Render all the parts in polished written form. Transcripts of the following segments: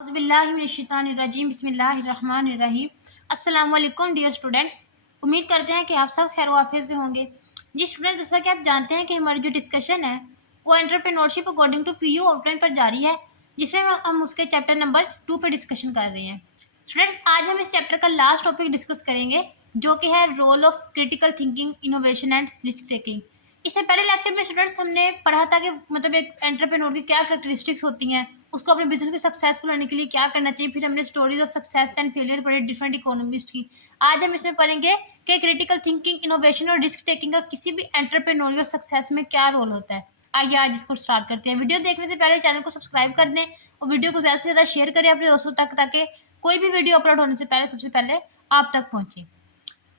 औज़ुबिल्लाहिमिनश्शैतानिर्रजीम बिस्मिल्लाहिर्रहमानिर्रहीम। अस्सलाम वालेकुम डियर स्टूडेंट्स। उम्मीद करते हैं कि आप सब खैर वाफियत से होंगे। जी स्टूडेंट्स, जैसा कि आप जानते हैं कि हमारी जो डिस्कशन है वो entrepreneurship according to PU outline पर जारी है, जिसमें हम उसके चैप्टर नंबर 2 पर डिस्कशन कर रहे हैं। स्टूडेंट्स, आज हम इस चैप्टर का लास्ट टॉपिक डिस्कस करेंगे, जो कि है role of critical thinking, innovation and risk taking. इससे पहले लेक्चर में स्टूडेंट्स हमने पढ़ा था कि मतलब एक एंटरप्रेन्योर की क्या कैरेक्टरिस्टिक्स होती हैं, उसको अपने बिजनेस में सक्सेसफुल होने के लिए क्या करना चाहिए। फिर हमने stories of success and failure पढ़े डिफरेंट इकोनॉमिस्ट की। आज हम इसमें पढ़ेंगे कि क्रिटिकल थिंकिंग, इनोवेशन और रिस्क टेकिंग का किसी भी एंटरप्रेन्योरियल सक्सेस में क्या रोल होता है। आइए आज इसको स्टार्ट करते हैं। वीडियो देखने से पहले चैनल को सब्सक्राइब कर दें और वीडियो को ज़्यादा से ज़्यादा शेयर करें अपने दोस्तों तक, ताकि कोई भी वीडियो अपलोड होने से पहले सबसे पहले आप तक पहुंचे।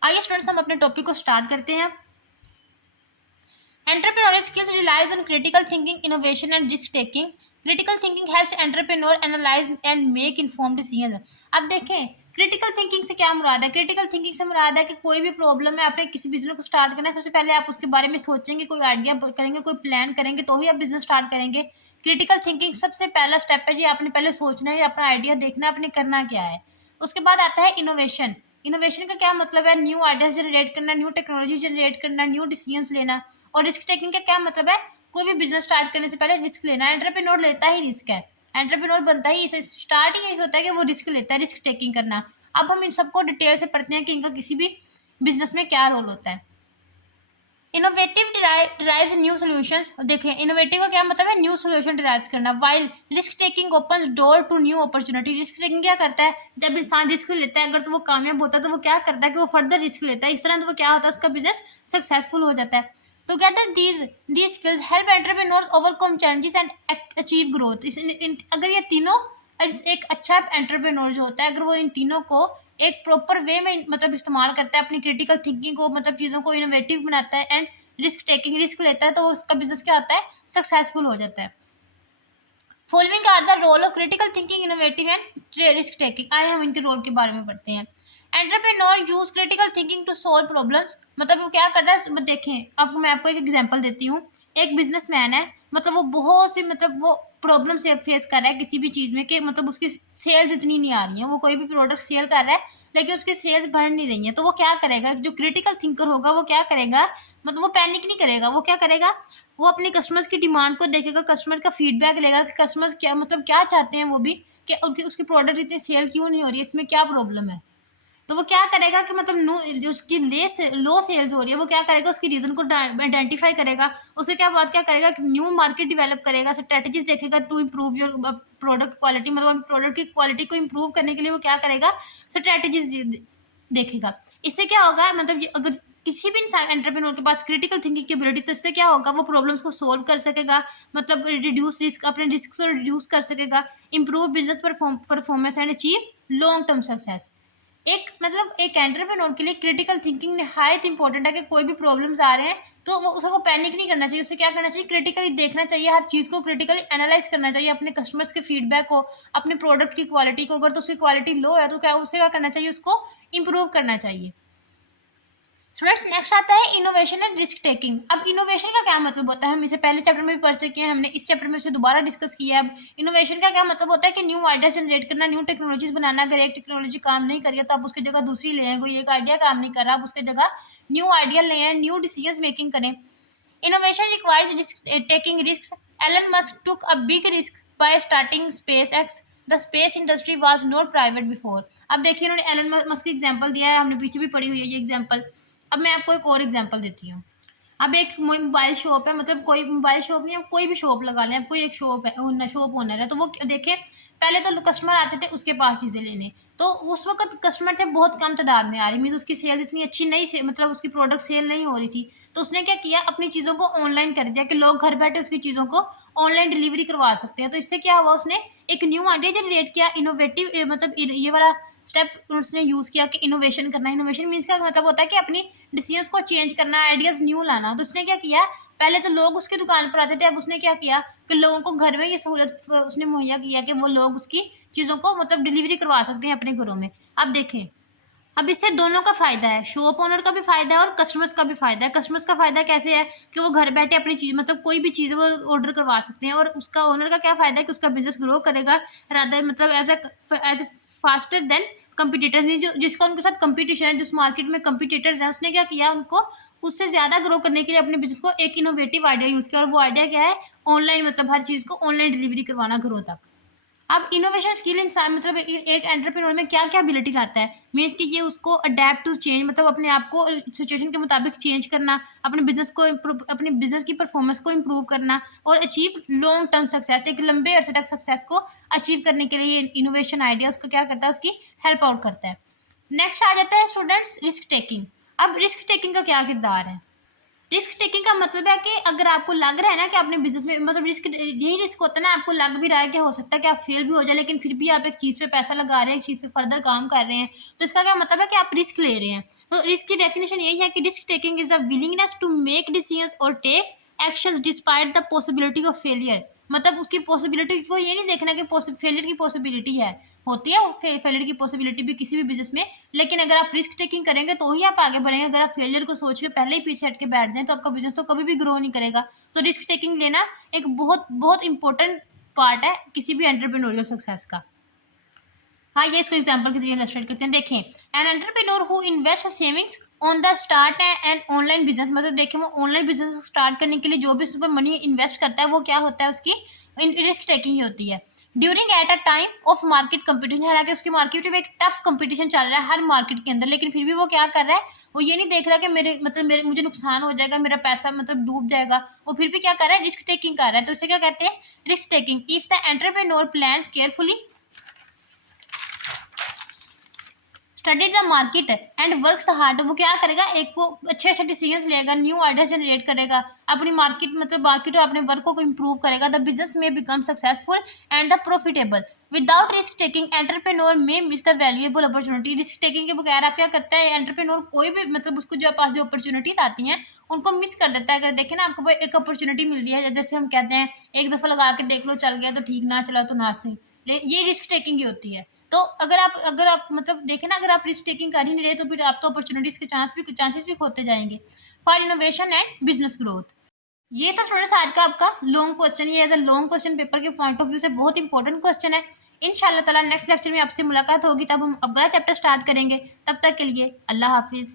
आइए स्टूडेंट्स, हम अपने टॉपिक को स्टार्ट करते हैं। Entrepreneurial skills relies on critical thinking, innovation, and risk taking. Critical thinking helps entrepreneur analyze and make informed decisions. अब देखें क्रिटिकल थिंकिंग से क्या मुराद है। क्रिटिकल थिंकिंग से मुराद है कि कोई भी प्रॉब्लम है, आपने किसी बिजनेस को स्टार्ट करना है, सबसे पहले आप उसके बारे में सोचेंगे, कोई आइडिया करेंगे, कोई प्लान करेंगे, तो ही आप बिजनेस स्टार्ट करेंगे। क्रिटिकल थिंकिंग सबसे पहला स्टेप है जी। आपने पहले सोचना है, अपना आइडिया देखना है, आपने करना क्या है। उसके बाद आता है इनोवेशन। इनोवेशन का क्या मतलब है? न्यू आइडियाज जनरेट करना, न्यू टेक्नोलॉजी जनरेट करना, न्यू डिसीजंस लेना। और रिस्क टेकिंग का क्या मतलब है? कोई भी बिजनेस स्टार्ट करने से पहले रिस्क लेना। एंटरप्रेन्योर लेता ही रिस्क है, एंटरप्रेन्योर बनता ही इसे, स्टार्ट ही यही होता है कि वो रिस्क लेता है, रिस्क टेकिंग करना। अब हम इन सबको डिटेल से पढ़ते हैं कि इनका किसी भी बिजनेस में क्या रोल होता है। Innovative derives new solutions. देखिए इनोवेटिव का क्या मतलब है? न्यू सॉल्यूशन डिराइव करना। While risk taking opens door to new opportunity. Risk taking क्या करता है? जब इंसान रिस्क लेता है, अगर तो वो कामयाब होता है तो वो क्या करता है कि वो फर्दर रिस्क लेता है। इस तरह तो वो क्या होता है, उसका बिजनेस सक्सेसफुल हो जाता है। Together these skills help entrepreneurs overcome challenges and achieve growth. अगर ये तीनों, एक अच्छा एंटरप्रेन्योर जो होता है, अगर वो इन तीनों को एक प्रॉपर वे में मतलब इस्तेमाल करता है, अपनी क्रिटिकल थिंकिंग को मतलब चीज़ों को इनोवेटिव बनाता है एंड रिस्क टेकिंग, रिस्क लेता है, तो उसका बिजनेस क्या होता है? सक्सेसफुल हो जाता है। Following are the role of critical thinking, innovative and risk taking. आइए हम इनके रोल के बारे में पढ़ते हैं। Entrepreneur use critical thinking to solve problems. मतलब वो क्या करता है? देखें, अब मैं आपको एक एग्जांपल देती हूँ। एक बिजनेसमैन है, मतलब वो बहुत सी मतलब वो प्रॉब्लम से फेस कर रहा है किसी भी चीज़ में, कि मतलब उसकी सेल्स इतनी नहीं आ रही है। वो कोई भी प्रोडक्ट सेल कर रहा है लेकिन उसकी सेल्स बढ़ नहीं रही है। तो वो क्या करेगा? जो क्रिटिकल थिंकर होगा वो क्या करेगा? मतलब वो पैनिक नहीं करेगा। वो क्या करेगा? वो अपने कस्टमर्स की डिमांड को देखेगा, कस्टमर का फीडबैक लेगा कि कस्टमर्स क्या मतलब क्या चाहते हैं वो भी, कि उनकी उसकी प्रोडक्ट इतनी सेल क्यों नहीं हो रही है, इसमें क्या प्रॉब्लम है। तो वो क्या करेगा कि मतलब जो उसकी लो सेल्स हो रही है, वो क्या करेगा? उसकी रीज़न को आइडेंटिफाई करेगा। उसके क्या बाद क्या करेगा कि न्यू मार्केट डेवलप करेगा, स्ट्रेटजीज देखेगा to improve your product quality. मतलब प्रोडक्ट की क्वालिटी को इम्प्रूव करने के लिए वो क्या करेगा? स्ट्रेटजीज देखेगा। इससे क्या होगा? मतलब अगर किसी भी इंसान एंटरप्रेन्योर के पास क्रिटिकल थिंकिंग की एबिलिटी, तो इससे क्या होगा? वो प्रॉब्लम्स को सोल्व कर सकेगा, मतलब रिड्यूस रिस्क, अपने रिस्क को रिड्यूस कर सकेगा, improve business performance and achieve long term success. एक मतलब एक एंटरप्रेन्योर के लिए क्रिटिकल थिंकिंग निहायत इंपॉर्टेंट है। कि कोई भी प्रॉब्लम्स आ रहे हैं तो वो उसको पैनिक नहीं करना चाहिए। उससे क्या करना चाहिए? क्रिटिकली देखना चाहिए, हर चीज़ को क्रिटिकली एनालाइज करना चाहिए, अपने कस्टमर्स के फीडबैक को, अपने प्रोडक्ट की क्वालिटी को। अगर तो उसकी क्वालिटी लो है तो क्या उससे क्या करना चाहिए? उसको इम्प्रूव करना चाहिए। स्टूडेंट्स, नेक्स्ट आता है इनोवेशन एंड रिस्क टेकिंग। अब इनोवेशन का क्या मतलब होता है? हम इसे पहले चैप्टर में भी पढ़ चुके हैं, हमने इस चैप्टर में इसे दोबारा डिस्कस किया है। अब इनोवेशन का क्या मतलब होता है? कि न्यू आइडिया जनरेट करना, न्यू टेक्नोलॉजीज बनाना। अगर एक टेक्नोलॉजी काम नहीं कर रही है तो आप उसकी जगह दूसरी ले आए। कोई एक आइडिया काम नहीं कर रहा, आप उसकी जगह न्यू आइडिया ले आए, न्यू डिसीजन मेकिंग करें। Innovation requires risk taking risk. Elon Musk took a big risk by starting SpaceX. The space industry was not private before. अब देखिए उन्होंने एलन मस्क की एग्जांपल दिया है, हमने पीछे भी पढ़ी हुई है ये एग्जांपल। अब मैं आपको एक और एग्जांपल देती हूँ। अब एक मोबाइल शॉप है, मतलब कोई मोबाइल शॉप नहीं, अब कोई भी शॉप लगा लें। अब कोई एक शॉप है, शॉप ओनर है, तो वो देखें पहले तो कस्टमर आते थे उसके पास चीज़ें लेने। तो उस वक्त कस्टमर थे बहुत कम तादाद में आ रही, मीन उसकी सेल इतनी अच्छी नहीं से, मतलब उसकी प्रोडक्ट सेल नहीं हो रही थी। तो उसने क्या किया? अपनी चीज़ों को ऑनलाइन कर दिया कि लोग घर बैठे उसकी चीज़ों को ऑनलाइन डिलीवरी करवा सकते हैं। तो इससे क्या हुआ? उसने एक न्यू आइडिया जनरेट किया, इनोवेटिव मतलब ये वाला स्टेप उसने यूज़ किया कि इनोवेशन करना। इनोवेशन मीन्स का मतलब होता है कि अपनी डिसीजंस को चेंज करना, आइडियाज़ न्यू लाना। तो उसने क्या किया? पहले तो लोग उसकी दुकान पर आते थे, अब उसने क्या किया कि लोगों को घर में ये सहूलत उसने मुहैया किया कि वो लोग उसकी चीज़ों को मतलब डिलीवरी करवा सकते हैं अपने घरों में। अब देखें, अब इससे दोनों का फायदा है, शॉप ओनर का भी फायदा है और कस्टमर्स का भी फायदा है। कस्टमर्स का फायदा कैसे है कि वो घर बैठे अपनी चीज मतलब कोई भी चीज़ वो ऑर्डर करवा सकते हैं, और उसका ओनर का क्या फायदा है कि उसका बिजनेस ग्रो करेगा रादर मतलब as a faster than competitors. जो जिसका उनके साथ कंपटीशन है, जिस मार्केट में कंपिटिटर्स है, उसने क्या किया, उनको उससे ज्यादा ग्रो करने के लिए अपने बिजनेस को एक इनोवेटिव आइडिया यूज किया, और वो आइडिया क्या है, ऑनलाइन मतलब हर चीज को ऑनलाइन डिलीवरी करवाना घरों तक। अब इनोवेशन स्किल इंसान मतलब एक एंटरप्रेन्योर में क्या क्या एबिलिटी लाता है, मीन्स कि ये उसको अडेप्ट टू चेंज मतलब अपने आप को सिचुएशन के मुताबिक चेंज करना, अपने बिजनेस को अपने बिजनेस की परफॉर्मेंस को इम्प्रूव करना, और अचीव लॉन्ग टर्म सक्सेस, एक लंबे अरसे तक सक्सेस को अचीव करने के लिए इनोवेशन आइडिया उसको क्या करता है, उसकी हेल्प आउट करता है। नेक्स्ट आ जाता है स्टूडेंट्स रिस्क टेकिंग। अब रिस्क टेकिंग का क्या किरदार है? रिस्क टेकिंग का मतलब है कि अगर आपको लग रहा है ना कि अपने बिजनेस में मतलब रिस्क, यही रिस्क होता है ना, आपको लग भी रहा है कि हो सकता है कि आप फेल भी हो जाए, लेकिन फिर भी आप एक चीज़ पे पैसा लगा रहे हैं, एक चीज़ पे फर्दर काम कर रहे हैं, तो इसका क्या मतलब है कि आप रिस्क ले रहे हैं। तो रिस्क की डेफिनेशन यही है कि risk taking is the willingness to make decisions और take actions despite the possibility of failure. मतलब उसकी पॉसिबिलिटी को ये नहीं देखना कि फेलियर की पॉसिबिलिटी है, होती है फेलियर की पॉसिबिलिटी भी किसी भी बिजनेस में, लेकिन अगर आप रिस्क टेकिंग करेंगे तो ही आप आगे बढ़ेंगे। अगर आप फेलियर को सोच के पहले ही पीछे हट के बैठ जाएं तो आपका बिजनेस तो कभी भी ग्रो नहीं करेगा। तो रिस्क टेकिंग लेना एक बहुत बहुत इंपॉर्टेंट पार्ट है किसी भी एंटरप्रेन्योरियल सक्सेस का। हाँ, ये इसको एग्जांपल के जरिए इलस्ट्रेट करते हैं। देखें, an entrepreneur who invest savings on the start and online business, मतलब देखें वो ऑनलाइन बिजनेस स्टार्ट करने के लिए जो भी उस पर मनी इन्वेस्ट करता है वो क्या होता है, उसकी रिस्क टेकिंग ही होती है। During at a time of market competition, हालांकि उसकी मार्केट में एक टफ कंपटीशन चल रहा है हर मार्केट के अंदर, लेकिन फिर भी वो क्या कर रहा है, वो ये नहीं देख रहा कि मेरे मुझे नुकसान हो जाएगा, मेरा पैसा मतलब डूब जाएगा, वो फिर भी क्या कर रहा है, रिस्क टेकिंग कर रहा है। तो इसे क्या कहते हैं, risk taking. If the entrepreneur plans carefully, study the market and works hard, वो क्या करेगा, एक वो अच्छे अच्छे डिसीजंस लेगा, न्यू आइडियाज जनरेट करेगा, अपनी मार्केट और अपने वर्क को इम्प्रूव करेगा, the business may become successful and the profitable. Without risk taking entrepreneur may miss the valuable opportunity. Risk taking के बगैर आप क्या करता है एंटरप्रेन्योर, कोई भी मतलब उसको जो पास जो अपॉर्चुनिटीज आती हैं उनको मिस कर देता है। अगर देखें ना, आपको एक अपॉर्चुनिटी मिल रही है, जैसे हम कहते हैं एक दफा लगा के देख लो, चल गया तो ठीक, ना चला तो ना सही, ये रिस्क टेकिंग ही होती है। तो अगर आप मतलब देखें ना, अगर आप रिस्क टेकिंग कर ही नहीं रहे तो फिर आप तो अपॉर्चुनिटीज के चांसेस भी खोते जाएंगे for innovation and business growth. ये था स्टूडेंट्स आज का आपका लॉन्ग क्वेश्चन। ये as a long question paper के पॉइंट ऑफ व्यू से बहुत इंपॉर्टेंट क्वेश्चन है। इंशाल्लाह ताला नेक्स्ट लेक्चर में आपसे मुलाकात होगी, तब हम अगला चैप्टर स्टार्ट करेंगे। तब तक के लिए अल्लाह हाफिज़।